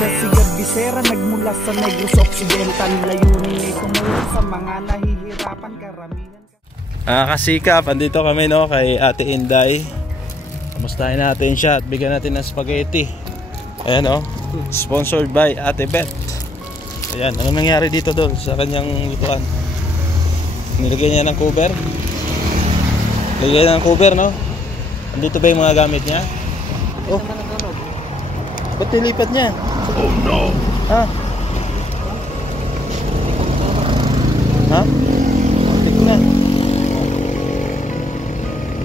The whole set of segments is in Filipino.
siya si Bisera, nagmula sa Negros Occidental. Layunin ay tumulong sa mga nahihirapan karamihan. Kasikap, andito kami no kay Ate Inday. Kamustahin natin siya at bigyan natin ng spaghetti. Ayan no, sponsored by Ate Beth. Ayan, anong nangyari dito doon sa kanyang lutuan? Nilagay niya ng cover. Nilagay niya ng cover no. Andito ba yung mga gamit niya? Oh, ba't nilipat niya? Oh no. Ha? Ha? Tignan na.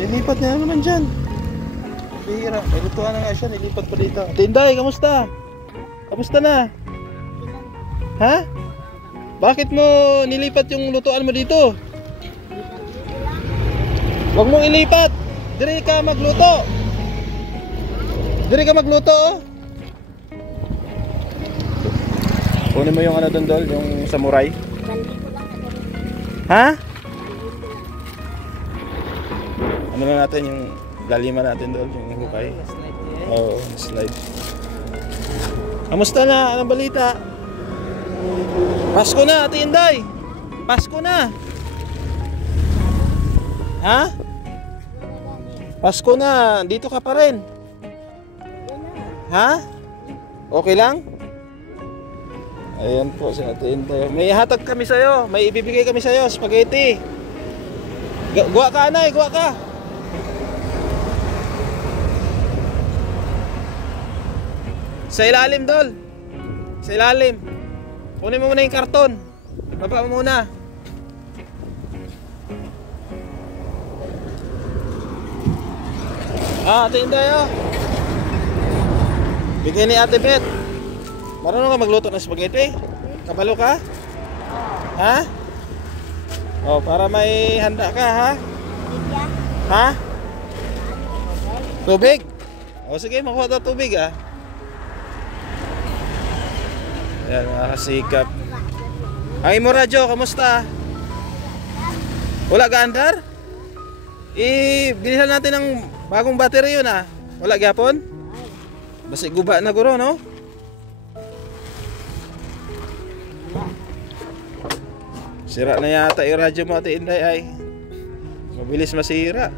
Nilipat niya naman dyan. Bihira, may lutuan na nga siya. Nilipat pa dito. Tinday, kamusta? Kamusta na? Ha? Bakit mo nilipat yung lutuan mo dito? Huwag mong ilipat. Diri ka magluto. Diri ka magluto oh. Kunin mo yung ano doon dol, yung samurai. Ha? Ano na natin yung lalima natin dol, yung hukay. Oo, slide. Kamusta na? Anong balita? Pasko na, Ate Inday. Pasko na. Ha? Pasko na, dito ka pa rin. Ha? Okay lang? Ayan po si Ate Inday. May hatag kami sa'yo. May ibibigay kami sa'yo, spaghetti. Guwa ka, Anay, guwa ka. Sa ilalim, Dol. Sa ilalim. Kunin mo muna yung karton. Baba mo muna. Ate Inday oh. Bigyan ni Ate Beth. Marunong ka magluto ng spaghetti? Kabalo ka? Ha? Oh, para may handa ka ha? Ha? Tubig? O sige, makuha tayo tubig ah. Ayan mga kasikap. Ang imo radyo, kamusta? Wala ka andar? Bilisan natin ng bagong battery yun ah. Wala gyapon? Basi guba na guro no? Sira na yata yung radyo mo Ate Inday ay. Mabilis masira.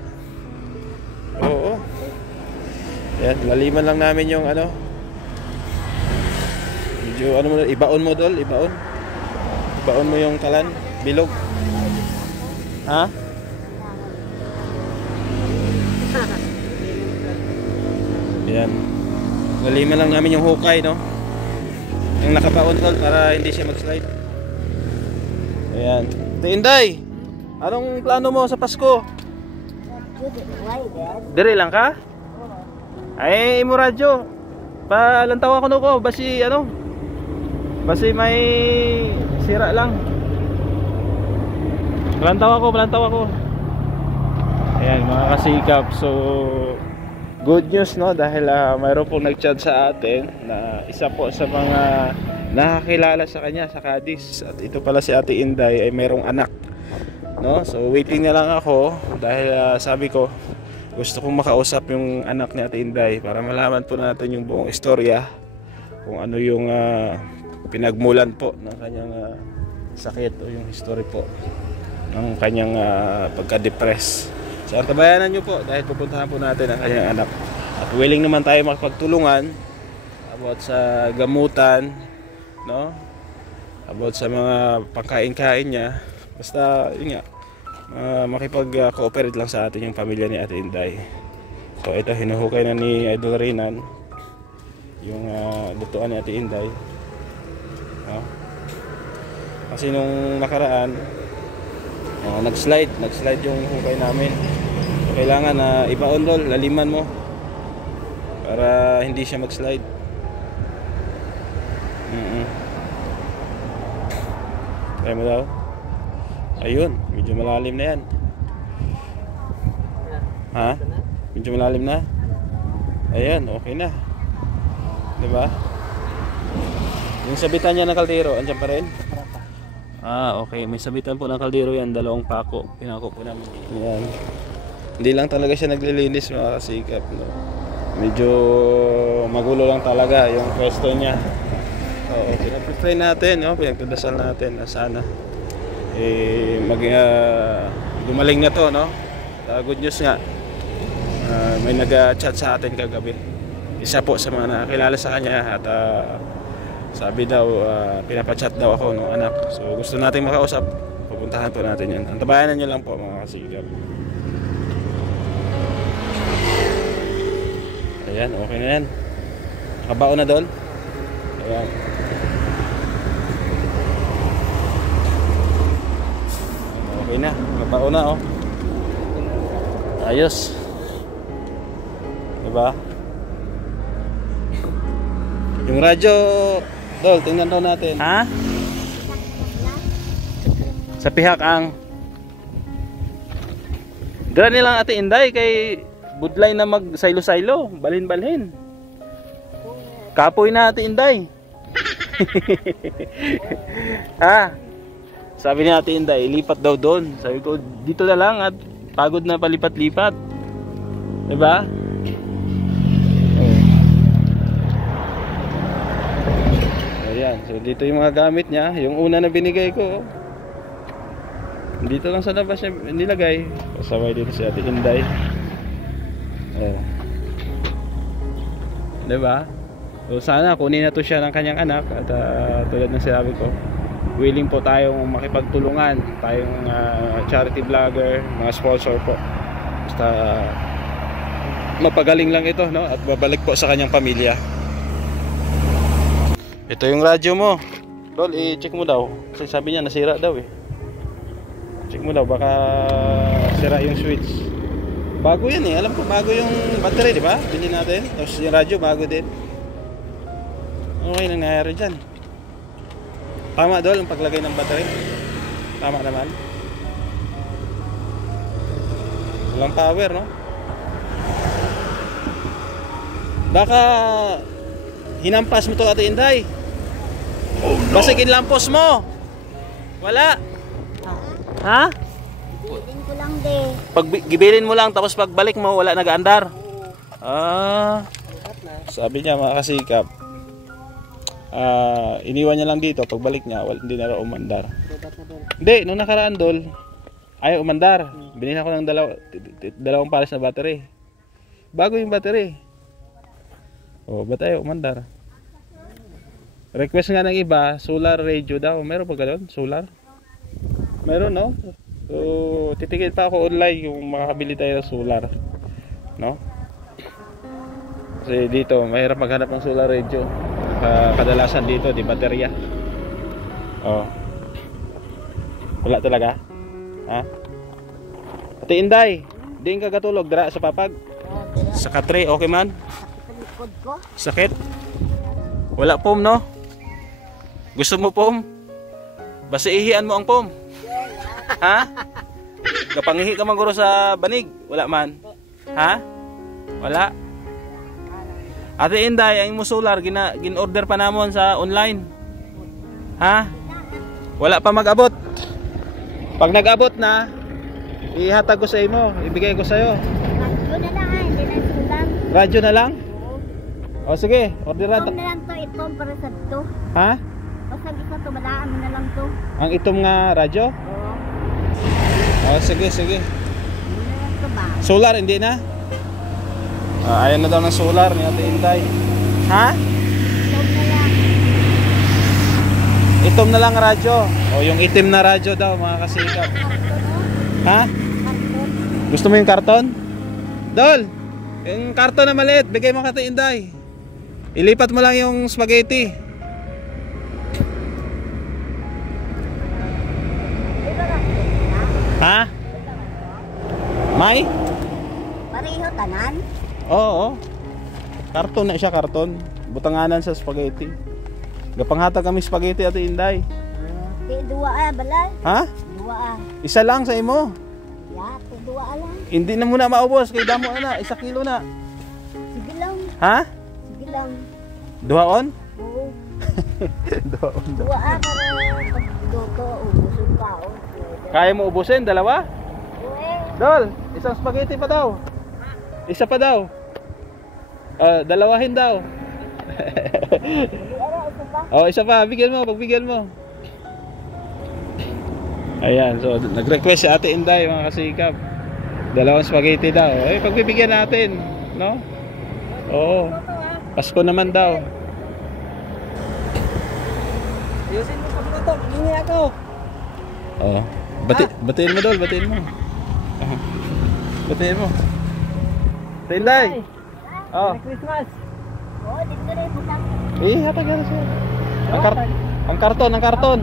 Oo. Yan, laliman lang namin yung ano. Medyo ano mo, ibaon mo dol, ibaon. Ibaon mo yung kalan, bilog. Ha? Yan. Laliman lang namin yung hukay no. Yung nakabaon tol para hindi siya mag-slide. Ayan. Ate Inday, anong plano mo sa Pasko? Dire lang ka? Ay, imo radyo. Palantaw ako no ko, basi ano? Basi may sira lang. Palantaw ako. Ayan mga kasikap. So good news no dahil mayroon pong nag-chat sa atin na isa po sa mga nakakilala sa kanya sa Cadiz at ito pala si Ate Inday ay mayroong anak no. So waiting na lang ako dahil sabi ko gusto kong makausap yung anak ni Ate Inday para malaman po natin yung buong istorya kung ano yung pinagmulan po ng kanyang sakit o yung history po ng kanyang pagka-depress. So antabayanan nyo po dahil pupuntahan po natin ang kanyang anak at willing naman tayo makapagtulungan about sa gamutan no, about sa mga pangkain-kain niya, basta yun nga makipag-cooperate lang sa atin yung pamilya ni Ate Inday. So ito hinuhukay na ni Idol Renan yung lutuan ni Ate Inday no? Kasi nung nakaraan nag-slide yung hukay namin, so kailangan na ibaon dol, laliman mo para hindi siya mag-slide. Kaya mo daw. Ayun, medyo malalim na yan. Ha? Medyo malalim na. Ayan, okay na. Diba? Yung sabitan niya ng kaldero, andyan pa rin? Okay, may sabitan po ng kaldero yan, 2 pako. Pinako po namin. Ayan. Hindi lang talaga siya naglilinis mga kasikap no? medyo magulo lang talaga yung pwesto niya. Oo, pinag-pray natin, no? Pinagdadasal natin na sana gumaling na to, no? Good news nga. May nag-chat sa atin kagabi. Isa po sa mga nakakilala sa kanya at sabi daw pinapachat daw ako ng anak. So gusto natin makausap. Pupuntahan po natin yan. Antabayanan nyo lang po mga kasigap. Ayan, okay na yan. Nakabao na doon. Ayan. Okay na, nakabao na oh. Ayos. Diba? Yung radyo, Dol, tingnan daw natin. Ha? Sa pihak ang dira nilang Ate Inday kay budlay na mag-saylo-saylo, balhin-balhin. Kapoy na Ate Inday. Ha? Sabi ni Ate Inday, lipat daw doon. Sabi ko, dito na lang at pagod na palipat-lipat. Diba? Ayan, so dito yung mga gamit niya. Yung una na binigay ko, dito lang sa labas niya nilagay. Kasabay dito si Ate Inday. Oh. Diba? So sana kunin na to siya ng kanyang anak. At tulad ng sinabi ko, willing po tayong makipagtulungan. Tayong charity vlogger, mga sponsor po. Basta mapagaling lang ito, no? At babalik po sa kanyang pamilya. Ito yung radyo mo. Dol, i-check mo daw. Kasi sabi niya nasira daw eh. Check mo daw, baka sira yung switch. Bago yan eh, alam ko bago yung battery, di ba? Bilhin natin. Tapos yung radyo, bago din. Okay, nangyayari dyan. Tama Dol, ang paglagay ng battery. Tama naman. Walang power, no? Baka hinampas mo to Ate Inday. Oh, no. Basigin lampos mo. Wala. Ha? Gibilin ko lang de. Pag gibilin mo lang tapos pagbalik mo wala nag-aandar. Sabi niya mga kasikap. Iniwan niya lang dito, pagbalik niya hindi na raw umandar. Hindi, nung nakaraan Dol, ayaw umandar. Binili ako ng dalawang pares na battery. Bago yung battery. Oh, ba't ayaw umandar? Request nga ng iba, solar radio daw. Meron pa gano'n? Solar? Meron, no? So, titigil pa ako online yung makakabili tayo ng solar. No? Kasi dito, mahirap maghanap ng solar radio. Kadalasan dito, di baterya. Oh. Wala talaga? Ha? Ate Inday, di ka katulog dira sa papag? Sa katre, okay man? Sakit? Wala pom, no? Gusto mo pom? Basta ihian mo ang pom. Ha? Kapangihi ka maguro sa banig? Wala man? Ha? Wala? Ate Inday, ang imo solar gin-order pa namon sa online. Ha? Wala pa mag-abot. Pag nag-abot na, ihatag ko sa imo, ibigay ko sa iyo. Radyo na lang, hindi na sulam. Radyo na lang? O sige, orderan. Itom na lang to, itom para sa to. Ha? Basta isa to, balaan mo na lang to. Ang itom nga radyo? Oo. O sige, sige. Hindi na lang to ba? Solar, hindi na? Ayan na daw ng solar ni Ate Inday. Ha? Itom na lang. Itom na lang radyo. O yung itim na radyo daw mga kasikap. Ha? Karton. Gusto mo yung karton? Dol, yung karton na maliit, bigay mo kay Ate Inday. Ilipat mo lang yung spaghetti. Ha? May? Pareho tanan. Oo. Karton na siya, karton. Butanganan sa spaghetti. Gapanghatag kami spaghetti Ate Inday. Dua balay. Ha? Dua. Isa lang sa imo. Ya, dua lang. Hindi na muna maubos kay damo na, 1 kilo na. Sige lang. Ha? Sige lang. Duhaon? Oo. Duhaon. Dua para pagluto, ubusin ka. Kaya mo ubusin dalawa? Uwe. Dol, isang spaghetti pa daw. Isa pa daw. Dalawahin daw. Isa pa, bigyan mo, pagbigyan mo. Ayan, so nag-request si Ate Inday mga kasikap. Dalawang spaghetti daw. Pagbibigyan natin, no? Oo. Pasko naman daw. Ayusin mo pa ito, hindi ako. Oo. Batiin mo dol, batiin mo. Batiin mo. Ate Inday. Merry Christmas. Oo, dito rin putang. Hatag yan siya. Ang karton. Ang karton.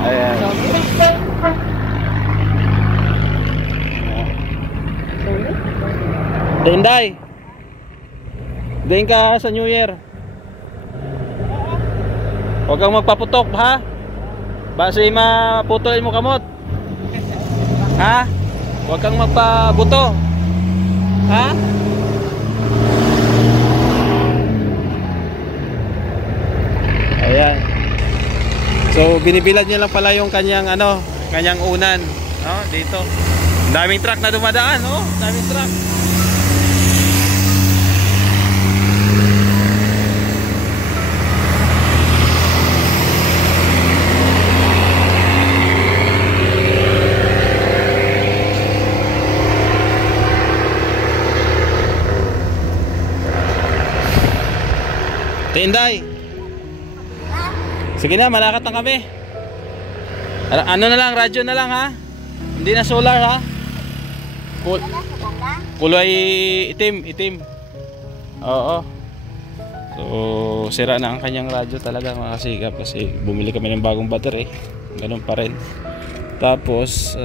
Ayan. Inday. Daing ka sa New Year. Huwag kang magpaputok ha. Base maputulin mo kamot. Ha? Huwag kang magpabuto. Ha? Ayan. So binibilad niya lang pala yung kanyang kanyang unan, no? Dito. Daming truck na dumadaan, oh. Daming truck. Tinday. Sige na, malakat na kami. Ano na lang, radyo na lang ha. Hindi na solar ha. Kulay itim. Oo. So, sira na ang kanyang radyo talaga mga kasikap kasi bumili kami ng bagong battery. Ganun pa rin. Tapos,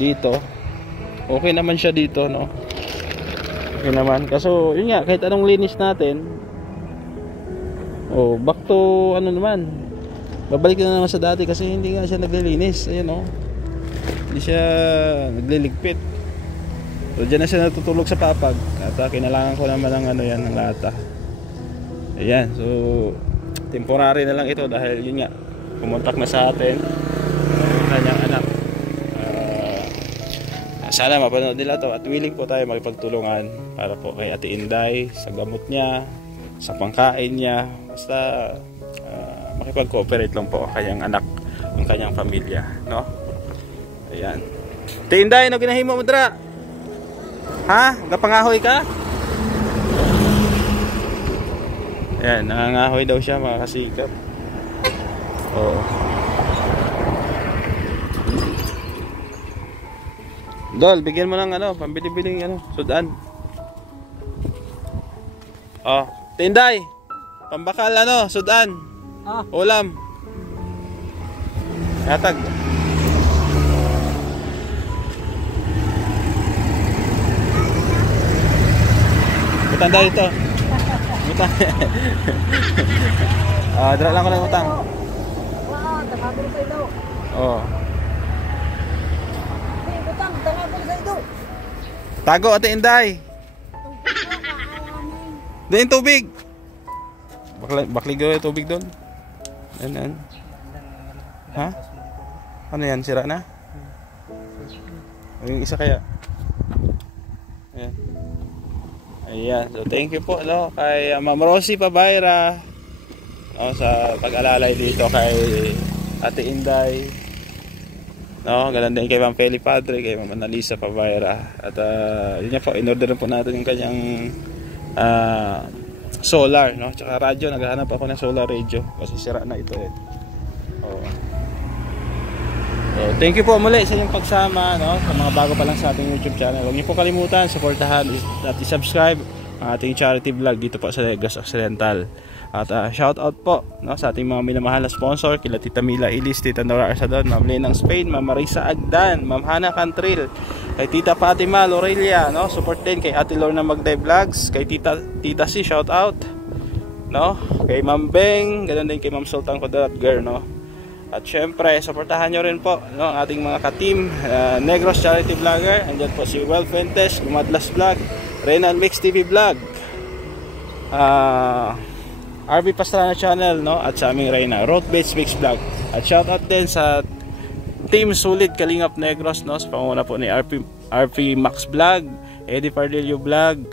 dito, okay naman siya dito, no? Okay naman. Kaso, yun nga, kahit anong linis natin, back to naman. Babalik na naman sa dati kasi hindi nga siya naglilinis. Ayan hindi siya nagliligpit. So dyan na siya natutulog sa papag. At kinalangan ko naman ng lata. Ayan, so temporary na lang ito dahil yun nga, pumuntak na sa atin ang kanyang anak. Sana mapanood nila to at willing po tayo makipagtulungan para po kay Ate Inday sa gamot niya, sa pangkain niya, basta makipag-cooperate lang po ang kanyang anak, ang kanyang pamilya, no? Ayan. Ate Inday, ano ginahimo mo dra? Ha? Gapangahoy ka? Ayan, nangangahoy daw siya mga kasikap. Oo. Dol, bigyan mo ng pambili-biling sudan. Tinday, pambakal sudan. Ulam. Hatag. Utang daw ito. Utang. Dala lang ko ng utang. Oo, tagabol sa ito. Oo. Utang, tagabol sa ito. Tago Ate Inday. Doon tubig. Bakligaw yung tubig doon. Yan. Ha? Ano yan? Sira na? Yung isa kaya? Ayan. Ayan. So thank you po kay Ma'am Rosie Pabayra sa pag-alalay dito kay Ate Inday. Ganun din kay Ma'am Feli Padre, kay Ma'am Analisa Pabayra. At yun nga po, in-order po natin yung kanyang solar, tsaka radyo. Naghahanap ako ng solar radio kasi sira na ito So, thank you po muli sa inyong pagsama, sa mga bago pa lang sa ating YouTube channel. Huwag niyo po kalimutan, supportahan at i-subscribe ang ating charity vlog dito po sa Negros Occidental. At shout out po sa ating mga minamahal na sponsor, kila Tita Mila Ilis, Tita Nora Arsadon, Ma'am Lenang Spain, Ma'am Marisa Agdan, Ma'am Hana Cantril, kay Tita Fatima Lorelia, support din kay Ate Lorna Magday Vlogs, kay Tita C, shout out, kay Ma'am Beng, ganoon din kay Ma'am Sultan Kudarat Girl, At syempre, supportahan nyo rin po ang ating mga ka-team, Negros Charity Vlogger, andyan po si Well Fuentes, Gumadlas Vlog, Renan Mix TV Vlog, RB Pastrana Channel, at sa aming Reyna Road Base Mix Vlog. At shoutout din sa Team Sulit Kalingap Negros, no, sa panguna po ni RP Max Vlog, Eddie Pardillo Vlog,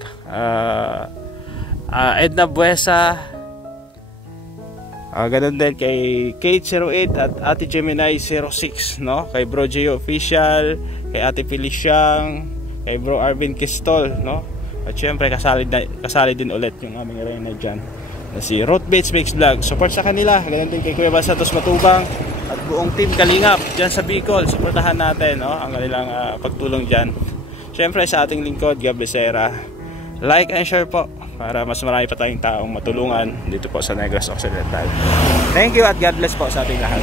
Edna Buesa, ganun din kay Kate08 at Ate Gemini 06, no, kay Bro J Official, kay Ate Feliciang, kay Bro Arvin Kistol, no, at syempre kasali din ulit yung aming arena dyan na si Road Bates Bakes Vlog. Support sa kanila, ganun din kay Kuya Bal Santos Matubang at buong Team Kalingap dyan sa Bicol. Supportahan natin, no, ang kanilang pagtulong dyan. Syempre sa ating lingkod Gab Becerra, like and share po para mas marami pa tayong taong matulungan dito po sa Negros Occidental. Thank you at God bless po sa ating lahat.